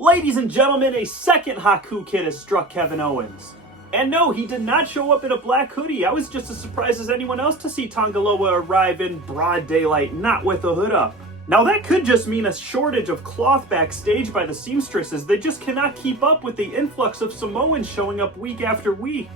Ladies and gentlemen, a second Haku Kid has struck Kevin Owens. And no, he did not show up in a black hoodie. I was just as surprised as anyone else to see Tongaloa arrive in broad daylight, not with a hood up. Now that could just mean a shortage of cloth backstage by the seamstresses. They just cannot keep up with the influx of Samoans showing up week after week.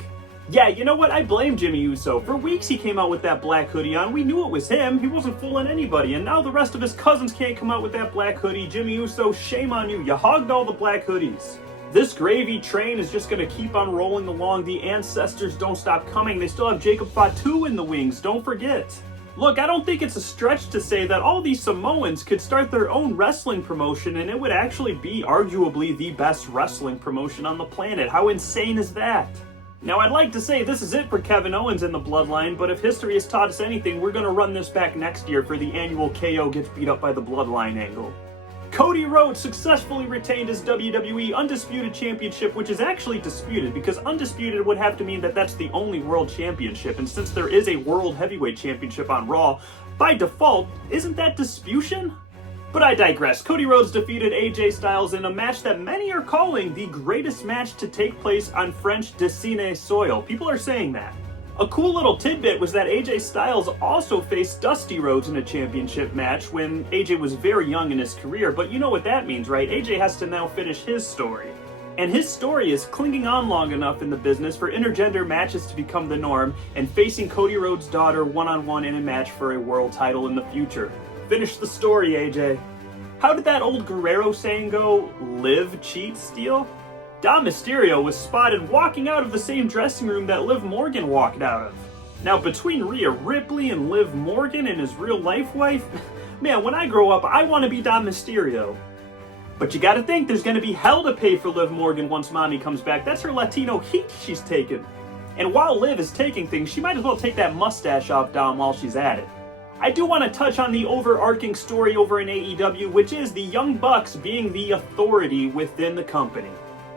Yeah, you know what? I blame Jimmy Uso. For weeks he came out with that black hoodie on. We knew it was him. He wasn't fooling anybody. And now the rest of his cousins can't come out with that black hoodie. Jimmy Uso, shame on you. You hogged all the black hoodies. This gravy train is just going to keep on rolling along. The ancestors don't stop coming. They still have Jacob Fatu in the wings. Don't forget. Look, I don't think it's a stretch to say that all these Samoans could start their own wrestling promotion and it would actually be arguably the best wrestling promotion on the planet. How insane is that? Now, I'd like to say this is it for Kevin Owens and the Bloodline, but if history has taught us anything, we're going to run this back next year for the annual KO gets beat up by the Bloodline angle. Cody Rhodes successfully retained his WWE Undisputed Championship, which is actually disputed, because Undisputed would have to mean that that's the only World Championship, and since there is a World Heavyweight Championship on Raw, by default, isn't that disputation? But I digress. Cody Rhodes defeated AJ Styles in a match that many are calling the greatest match to take place on French Decine soil. People are saying that. A cool little tidbit was that AJ Styles also faced Dusty Rhodes in a championship match when AJ was very young in his career, but you know what that means, right? AJ has to now finish his story. And his story is clinging on long enough in the business for intergender matches to become the norm and facing Cody Rhodes' daughter one-on-one in a match for a world title in the future. Finish the story, AJ. How did that old Guerrero saying go? Live, cheat, steal? Dom Mysterio was spotted walking out of the same dressing room that Liv Morgan walked out of. Now, between Rhea Ripley and Liv Morgan and his real-life wife, man, when I grow up, I want to be Dom Mysterio. But you gotta think there's gonna be hell to pay for Liv Morgan once mommy comes back. That's her Latino heat she's taking. And while Liv is taking things, she might as well take that mustache off Dom while she's at it. I do want to touch on the overarching story over in AEW, which is the Young Bucks being the authority within the company.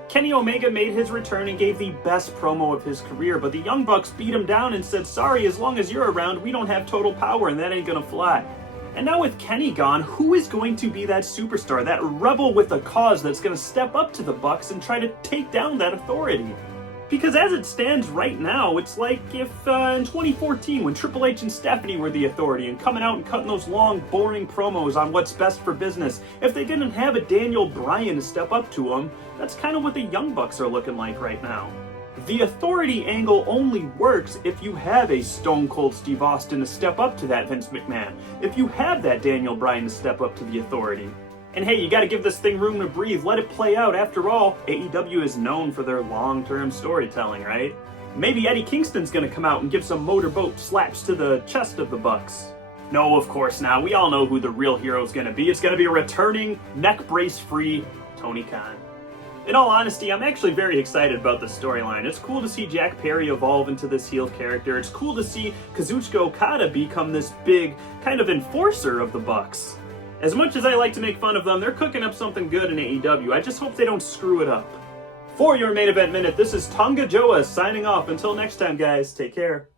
Kenny Omega made his return and gave the best promo of his career, but the Young Bucks beat him down and said, sorry, as long as you're around, we don't have total power and that ain't gonna fly. And now with Kenny gone, who is going to be that superstar, that rebel with a cause that's gonna step up to the Bucks and try to take down that authority? Because as it stands right now, it's like if in 2014 when Triple H and Stephanie were the authority and coming out and cutting those long, boring promos on what's best for business, if they didn't have a Daniel Bryan to step up to them, that's kind of what the Young Bucks are looking like right now. The authority angle only works if you have a Stone Cold Steve Austin to step up to that Vince McMahon, if you have that Daniel Bryan to step up to the authority. And hey, you gotta give this thing room to breathe, let it play out. After all, AEW is known for their long-term storytelling, right? Maybe Eddie Kingston's gonna come out and give some motorboat slaps to the chest of the Bucks. No, of course not. We all know who the real hero's gonna be. It's gonna be a returning, neck brace-free Tony Khan. In all honesty, I'm actually very excited about this storyline. It's cool to see Jack Perry evolve into this heel character. It's cool to see Kazuchika Okada become this big kind of enforcer of the Bucks. As much as I like to make fun of them, they're cooking up something good in AEW. I just hope they don't screw it up. For your Main Event Minute, this is Tonga Joa signing off. Until next time, guys, take care.